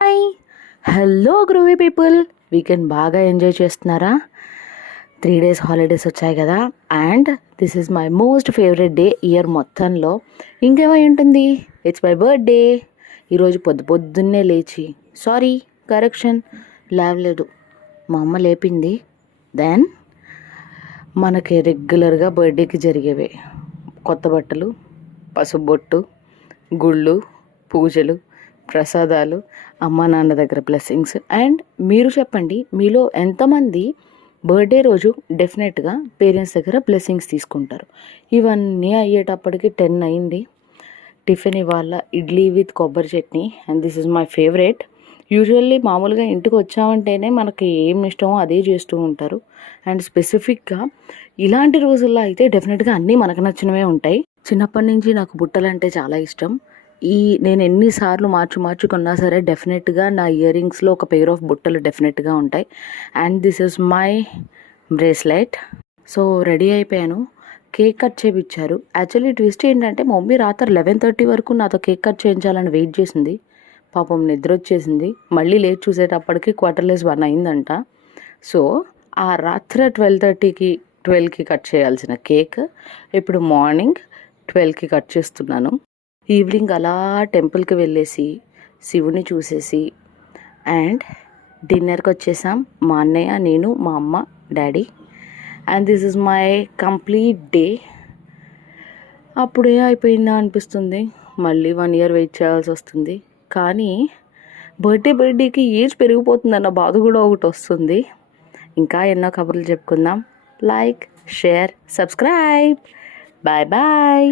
Hi hello groovy people, weekend బాగా enjoy చేస్తున్నారా? 3 days holidays వచ్చాయి కదా, and this is my most favourite day year మొత్తంలో. ఇంకేమై ఉంటుంది, ఇట్స్ మై బర్త్డే. ఈరోజు పొద్దున్నే లేచి, కరెక్షన్, లేవలేదు, మా అమ్మ లేపింది. దెన్ మనకి రెగ్యులర్గా బర్త్డేకి జరిగేవే కొత్త బట్టలు, పసుపు బొట్టు, గుళ్ళు, పూజలు, ప్రసాదాలు, అమ్మ నాన్న దగ్గర బ్లెస్సింగ్స్. అండ్ మీరు చెప్పండి, మీలో ఎంతమంది బర్త్డే రోజు డెఫినెట్గా పేరెంట్స్ దగ్గర బ్లెస్సింగ్స్ తీసుకుంటారు? ఇవన్నీ అయ్యేటప్పటికి 10 అయింది. టిఫిన్ ఇవాళ ఇడ్లీ విత్ కొబ్బరి chutney, and this is my favourite. Usually మామూలుగా ఇంటికి వచ్చామంటేనే మనకి ఏం ఇష్టమో అదే చేస్తూ ఉంటారు. అండ్ స్పెసిఫిక్గా ఇలాంటి రోజుల్లో అయితే డెఫినెట్గా అన్నీ మనకు నచ్చినవే ఉంటాయి. చిన్నప్పటి నుంచి నాకు బుట్టలు అంటే చాలా ఇష్టం. నేను ఎన్నిసార్లు మార్చి కొన్నా సరే డెఫినెట్గా నా ఇయర్ రింగ్స్లో ఒక పెయిర్ ఆఫ్ బుట్టలు డెఫినెట్గా ఉంటాయి. And this is my bracelet. So ready అయిపోయాను, కేక్ కట్ చేయించారు. యాక్చువల్లీ ట్విస్ట్ ఏంటంటే, మా మమ్మీ రాత్రి 11:30 వరకు నాతో కేక్ కట్ చేయించాలని వెయిట్ చేసింది. పాపం నిద్ర వచ్చేసింది. మళ్ళీ లేచి చూసేటప్పటికి 1:15 అయిందంట. సో ఆ రాత్రి 12:30కి కట్ చేయాల్సిన కేక్ ఇప్పుడు మార్నింగ్ 12కి కట్ చేస్తున్నాను. ఈవినింగ్ అలా టెంపుల్కి వెళ్ళేసి శివుని చూసేసి అండ్ డిన్నర్కి వచ్చేసాం. మా అన్నయ్య, నేను, మా అమ్మ, daddy. And this is my complete day. అప్పుడే అయిపోయిందా అనిపిస్తుంది. మళ్ళీ 1 year వెయిట్ చేయాల్సి వస్తుంది. కానీ బర్త్డేకి ఏజ్ పెరిగిపోతుందన్న బాధ కూడా ఒకటి వస్తుంది. ఇంకా ఎన్నో కబుర్లు చెప్పుకుందాం. Like, share, subscribe. Bye bye.